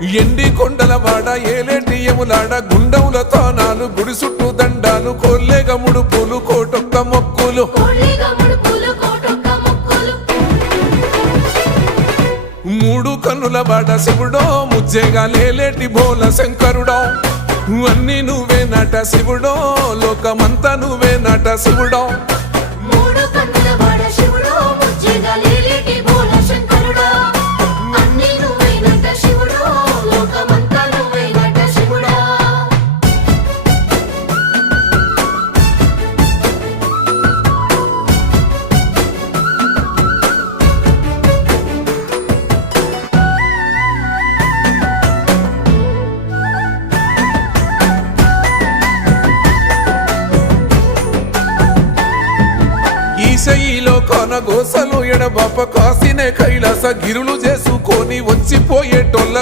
ఎండి కొండల వాడ ఏలేటియములాడ గుండముల తానాలు గుడి చుట్టూ దండాలు కోల్లేగ ముడుపులు కోటొక్క మొక్కులు మూడు కన్నుల వాడ శివుడో ముజ్జేగా లేలేటి బోల శంకరుడో అన్ని నువ్వే నట శివుడో లోకమంతా నువ్వే నట శివుడో ఈశయిలో కొనగోసలు ఎడబాప కాసినే కైలాస గిరులు చేసుకొని వచ్చిపోయేటోళ్ళ